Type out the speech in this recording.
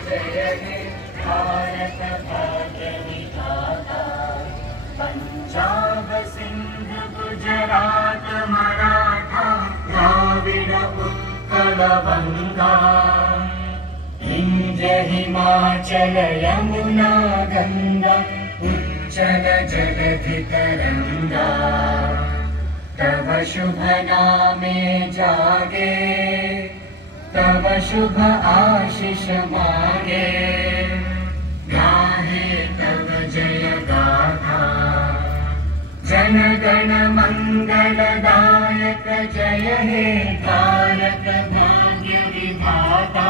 जय हे भारत भाग्य विधाता। पंजाब सिंध गुजरात मराठा द्राविड उत्कल बंगा, विंध्य हिमाचल यमुना गंगा उच्चल जलधि तरंगा। तव शुभ नामे जागे, तव शुभ आशीष मागे, गाहे तव जय गाथा। जन गण मंगलदायक जय हे भारत भाग्य विधाता।